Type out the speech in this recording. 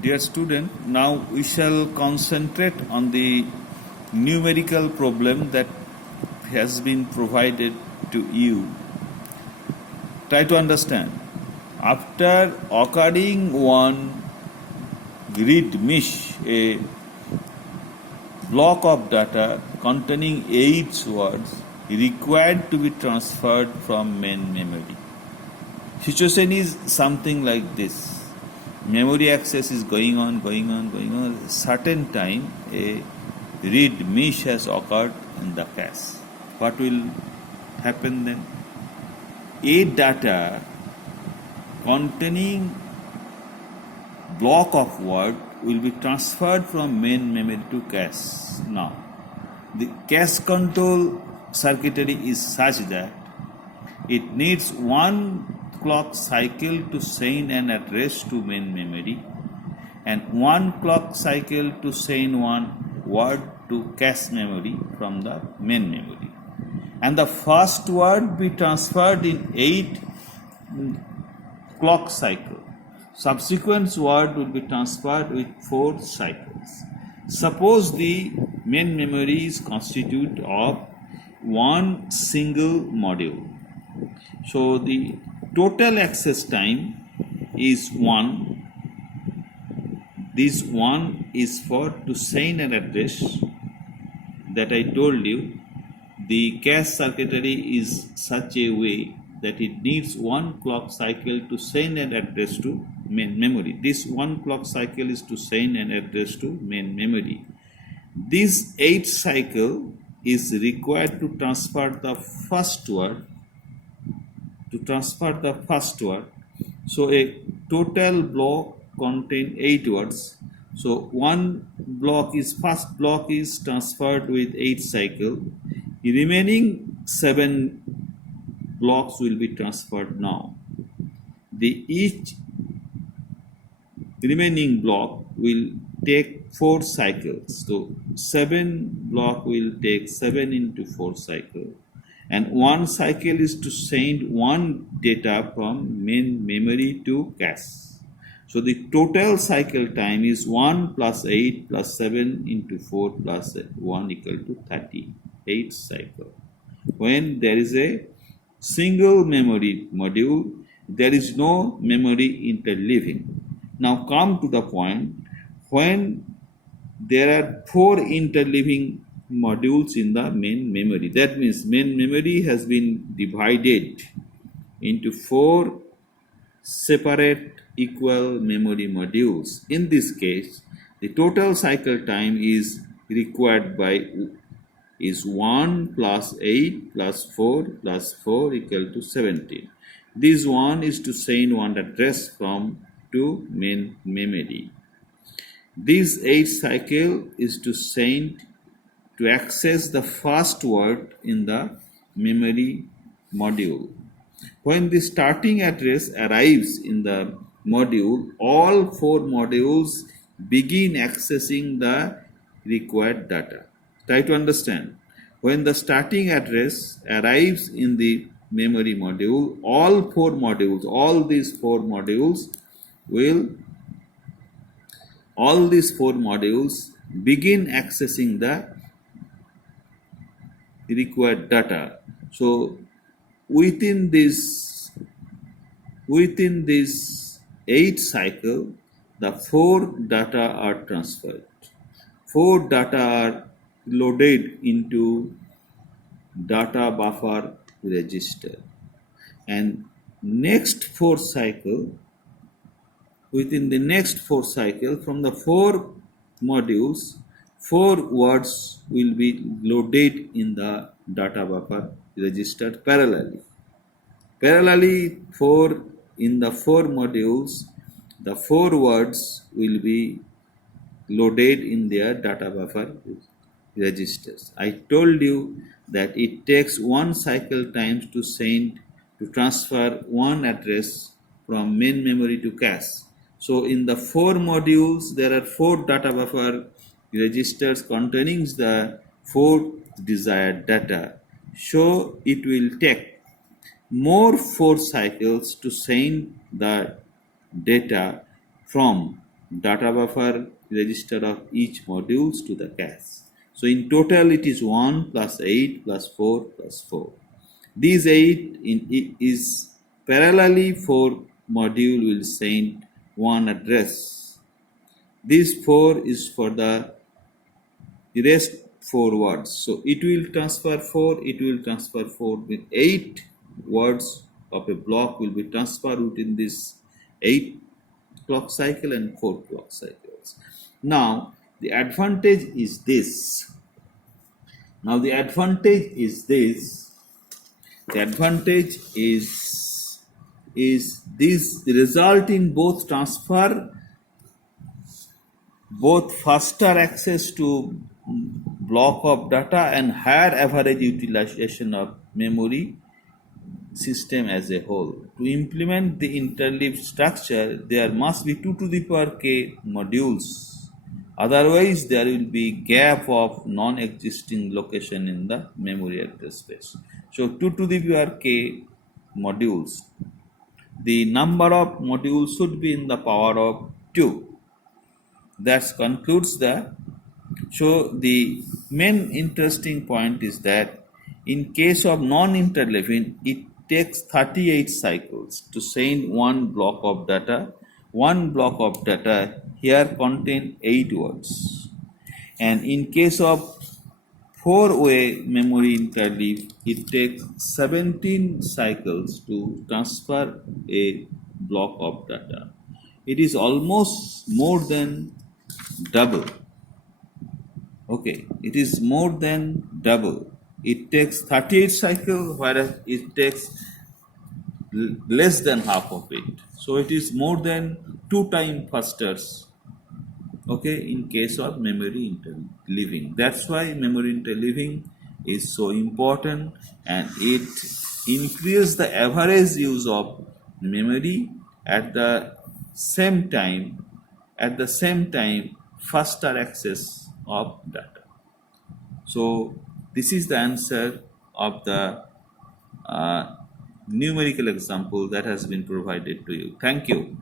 Dear student, now we shall concentrate on the numerical problem that has been provided to you. Try to understand. After occurring one grid mesh, a block of data containing 8 words required to be transferred from main memory. Situation is something like this. Memory access is going on. At a certain time, a read mesh has occurred in the cache. What will happen then? A data containing block of word will be transferred from main memory to cache. Now, the cache control circuitry is such that it needs one clock cycle to send an address to main memory and one clock cycle to send one word to cache memory from the main memory. And the first word be transferred in 8 clock cycle. Subsequent word will be transferred with 4 cycles. Suppose the main memory is constituted of one single module. So the total access time is 1. This 1 is for to send an address that I told you. The cache circuitry is such a way that it needs one clock cycle to send an address to main memory. This one clock cycle is to send an address to main memory. This 8 cycle is required to transfer the first word. So a total block contains 8 words. So first block is transferred with 8 cycle. The remaining 7 blocks will be transferred now. Each remaining block will take 4 cycles. So 7 block will take 7 into 4 cycles. And one cycle is to send one data from main memory to cache. So the total cycle time is 1 plus 8 plus 7 into 4 plus 1 equal to 38 cycle. When there is a single memory module, there is no memory interleaving. Now come to the point when there are 4 interleaving modules in the main memory. That means main memory has been divided into 4 separate equal memory modules. In this case, the total cycle time is required by is 1 plus 8 plus 4 plus 4 equal to 17. This one is to send one address from to main memory. This 8 cycle is to access the first word in the memory module. When the starting address arrives in the module, all 4 modules begin accessing the required data. Try to understand. When the starting address arrives in the memory module, all these four modules begin accessing the required data. So within this 8 cycle, the 4 data are transferred. 4 data are loaded into data buffer register, and within the next 4 cycle, from the 4 modules, 4 words will be loaded in the data buffer register parallelly. In the 4 modules, the 4 words will be loaded in their data buffer registers. I told you that it takes 1 cycle time to transfer one address from main memory to cache. So in the 4 modules, there are 4 data buffer registers containing the 4 desired data. So it will take more 4 cycles to send the data from data buffer register of each modules to the cache. So in total it is 1 plus 8 plus 4 plus 4. These 8 is parallelly 4 module will send one address. This 4 is for the rest 4 words. So it will transfer 4, it will transfer 4 with 8 words of a block will be transferred within this 8 clock cycle and 4 clock cycles. Now the advantage is this. Now the advantage is this. The advantage is this result in both transfer, both faster access to block of data and higher average utilization of memory system as a whole. To implement the interleaved structure, there must be 2 to the power k modules. Otherwise, there will be gap of non-existing location in the memory address space. So 2 to the power k modules. The number of modules should be in the power of 2. That concludes the. So the main interesting point is that in case of non-interleaving, it takes 38 cycles to send one block of data. One block of data here contain 8 words. And in case of 4-way memory interleave, it takes 17 cycles to transfer a block of data. It is almost more than double. Okay, it is more than double. It takes 38 cycles, whereas it takes less than half of it. So it is more than 2 times faster. Okay, in case of memory interleaving. That's why memory interleaving is so important, and it increases the average use of memory at the same time faster access of data. So this is the answer of the numerical example that has been provided to you. Thank you.